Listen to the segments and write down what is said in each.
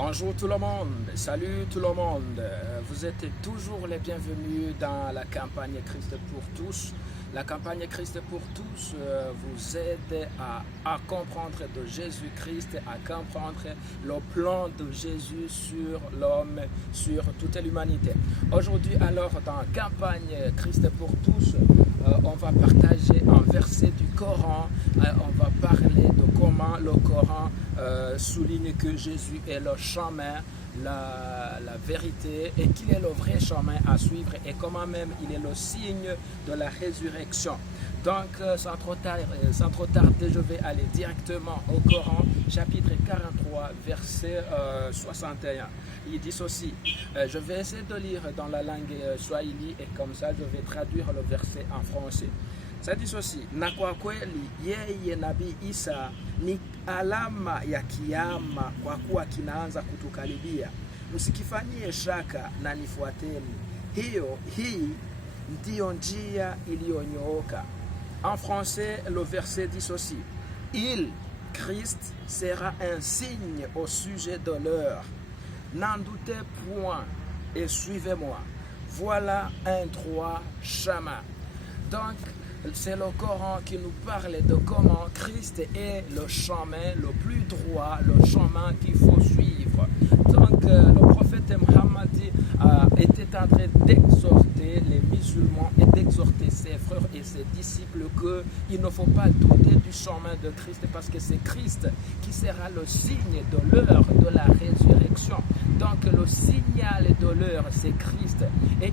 Bonjour tout le monde, salut tout le monde. Vous êtes toujours les bienvenus dans la campagne Christ pour tous. La campagne Christ pour tous vous aide à comprendre de Jésus-Christ, à comprendre le plan de Jésus sur l'homme, sur toute l'humanité. Aujourd'hui alors dans la campagne Christ pour tous, on va partager un verset du Coran. On va parler de comment le Coran souligne que Jésus est le chemin, la vérité et qu'il est le vrai chemin à suivre et comment même il est le signe de la résurrection. Donc sans trop tarder, je vais aller directement au Coran, chapitre 43, verset 61. Il dit ceci, je vais essayer de lire dans la langue swahili et comme ça je vais traduire le verset en français. Ça dit ceci, na kwa kweli yeye Nabii Isa ni alama ya kiyama kwa kuwa kinaanza kutukaribia. Msikifanyie shaka na nifuateni. Hii ndiyo njia iliyonyooka. En français, le verset dit ceci. Il, Christ, sera un signe au sujet de l'heure. N'en doutez point et suivez-moi. Voilà un droit chemin. Donc, c'est le Coran qui nous parle de comment Christ est le chemin le plus droit, le chemin qu'il faut suivre. Donc le prophète Mohammed était en train d'exhorter les musulmans et d'exhorter ses frères et ses disciples qu'il ne faut pas douter du chemin de Christ parce que c'est Christ qui sera le signe de l'heure de la résurrection. Donc le signal de l'heure c'est Christ. Et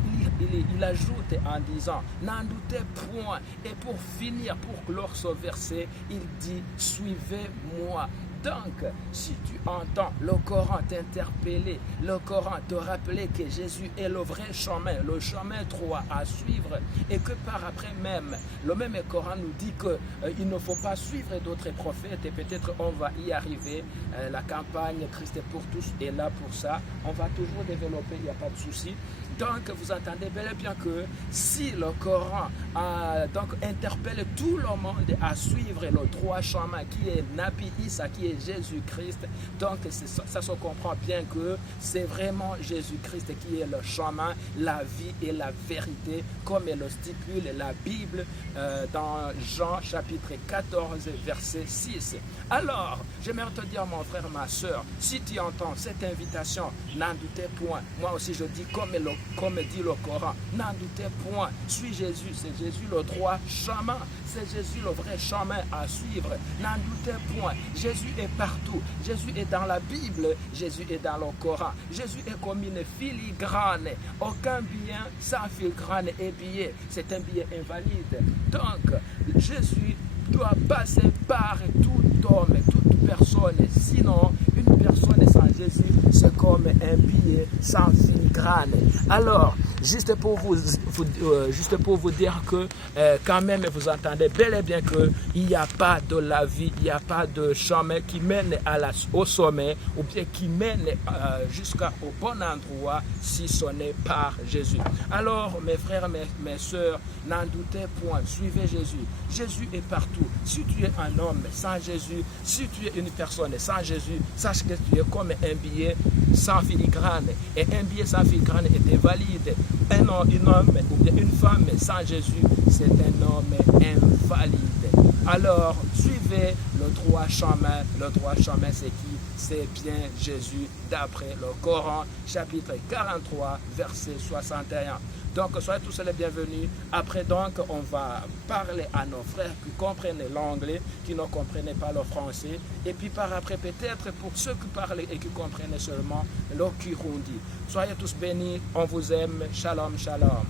il ajoute en disant, n'en doutez point. Et pour finir, pour clore ce verset, il dit, suivez-moi. Donc, si tu entends le Coran t'interpeller, le Coran te rappeler que Jésus est le vrai chemin, le chemin droit à suivre, et que par après même, le même Coran nous dit qu'il ne faut pas suivre d'autres prophètes, et peut-être on va y arriver. La campagne Christ pour tous est là pour ça. On va toujours développer, il n'y a pas de souci. Donc, vous entendez bel et bien que si le Coran interpelle tout le monde à suivre le droit chemin qui est Nabii Isa, qui est Jésus-Christ, donc ça se comprend bien que c'est vraiment Jésus-Christ qui est le chemin, la vie et la vérité, comme le stipule la Bible dans Jean chapitre 14, verset 6. Alors, j'aimerais te dire, mon frère, ma soeur, si tu entends cette invitation, n'en doutez point. Moi aussi, je dis comme dit le Coran, n'en doutez point. Suis Jésus, c'est Jésus le droit chemin. C'est Jésus le vrai chemin à suivre. N'en doutez point. Jésus est partout. Jésus est dans la Bible. Jésus est dans le Coran. Jésus est comme une filigrane. Aucun bien sans filigrane est billet. C'est un billet invalide. Donc, Jésus doit passer par tout homme, toute personne. Sinon, une personne sans Jésus, c'est comme un billet sans filigrane. Alors, juste pour vous dire que quand même vous entendez bel et bien qu'il n'y a pas de la vie, il n'y a pas de chemin qui mène au sommet ou bien qui mène jusqu'au bon endroit si ce n'est par Jésus. Alors mes frères, mes soeurs, n'en doutez point, suivez Jésus. Jésus est partout. Si tu es un homme sans Jésus, si tu es une personne sans Jésus, sache que tu es comme un billet sans filigrane. Et un billet sans filigrane est invalide. Un homme ou bien une femme sans Jésus, c'est un homme invalide. Alors, suivez le droit chemin. Le droit chemin, c'est qui? C'est bien Jésus, d'après le Coran, chapitre 43, verset 61. Donc, soyez tous les bienvenus. Après, donc, on va parler à nos frères qui comprennent l'anglais, qui ne comprennent pas le français. Et puis, par après, peut-être pour ceux qui parlent et qui comprennent seulement le Kirundi. Soyez tous bénis. On vous aime. Shalom, shalom.